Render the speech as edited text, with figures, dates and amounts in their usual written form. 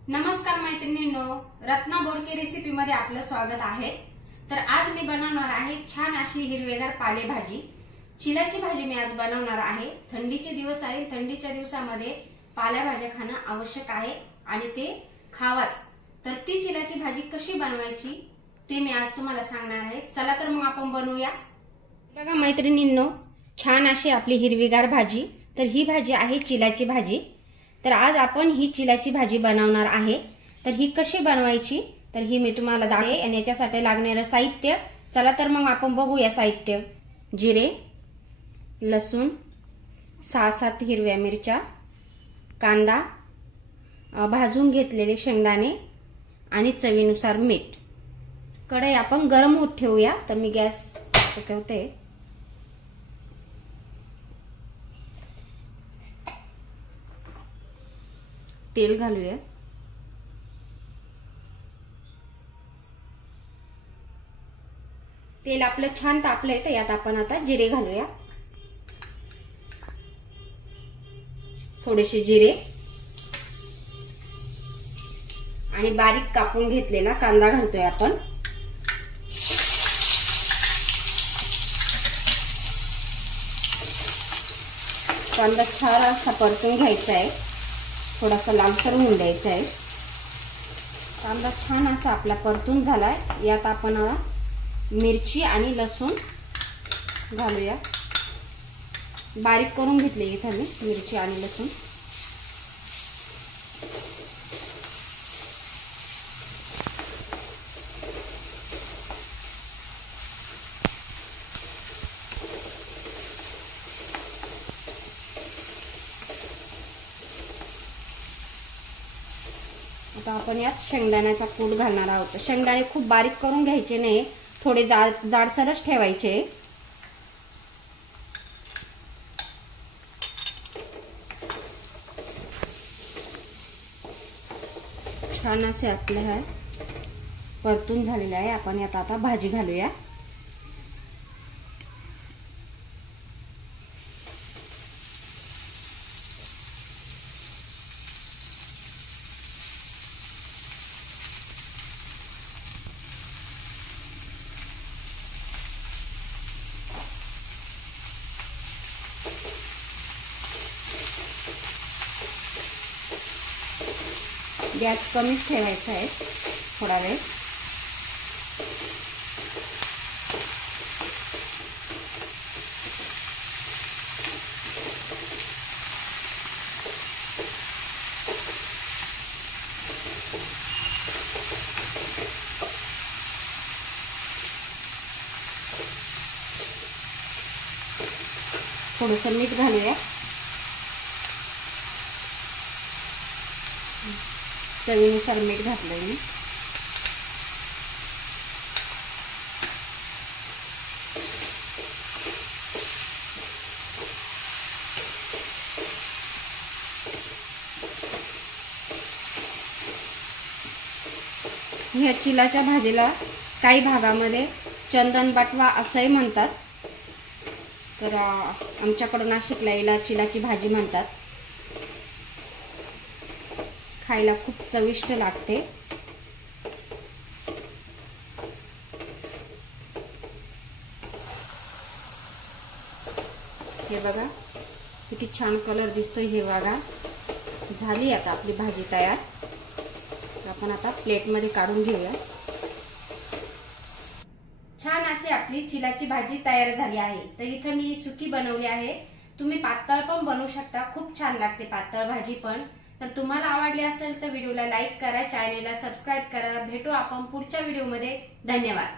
नमस्कार मैत्रिणींनो, रत्ना बोडके रेसिपी मध्ये आपलं स्वागत आहे। तर आज मी बनवणार आहे छान अशी हिरवेगार पालेभाजी, चिलाची भाजी मी आज बनवणार आहे। थंडीचे दिवस आहे, थंडीच्या दिवसामध्ये पालेभाज्या खाणं आवश्यक आहे आणि ते खावाच। तर ती चिलाची भाजी कशी बनवायची ते मी आज तुम्हाला सांगणार आहे। चला तर मग आपण बनवूया। बघा मैत्रिणींनो, छान अशी आपली हिरवीगार भाजी, तर ही भाजी आहे चिलाची भाजी। तर आज आपण ही चिलाची भाजी बनवणार आहे। तर ही कशी बनवायची तर ही मी तुम्हाला दाखवते आणि याच्यासाठी लागणारे साहित्य चला तर मग आपण बघूया। साहित्य: जिरे, लसूण, 6-7 हिरव्या मिरच्या, कांदा, भाजून घेतलेले शेंगदाणे आणि चवीनुसार मीठ। कढई आपण गरम होत ठेवूया। तर मी गॅस पेटवते। तेल घालूया। तेल आपलं छान तापलंय तर यात आपण आता जिरे घालूया। थोडेसे जिरे आणि बारीक कापून घेतलेला कांदा घालतोय आपण। कांदा छान असा परतून घ्यायचा आहे, थोडासा लालसर होऊन द्यायचा आहे। कांदा छान असा आपला परतून झालाय। यात आपण मिरची आणि लसूण घालूया। बारीक करून घेतले इथे मी मिरची आणि लसूण। आता आपण यात शेंगदाण्याचा कूट घालणार आहोत। शेंगदाणे खूप बारीक करून घ्यायचे नाही, थोडे जाडसरच ठेवायचे। छान असे आपले आहे परतून झालेले आहे। आपण यात आता भाजी घालूया। गॅस कमीच ठेवायचा आहे थोडा वेळ। थोडंसं मीठ घालूया। चवीनुसार मीठ घातलंय मी। ह्या चिलाच्या भाजीला काही भागामध्ये चंदन बटवा असंही म्हणतात। तर आमच्याकडे नाशिकला याला चिलाची भाजी म्हणतात। खायला खूप चविष्ट लागते। हे बघा किती छान कलर दिसतोय। हे बघा झाली आता आपली भाजी तयार। आपण आता प्लेट मध्ये काढून घेऊया। छान अशी आपली चिलाची भाजी तयार झाली आहे। तर इथे मी सुकी बनवली आहे, तुम्ही पातळ पण बनवू शकता, खूप छान लागते पातळ भाजी पण। तर तुम्हाला आवडली असेल तर व्हिडिओला लाईक करा, चॅनलला सबस्क्राइब करा। भेटू आपण पुढच्या व्हिडिओमध्ये। धन्यवाद।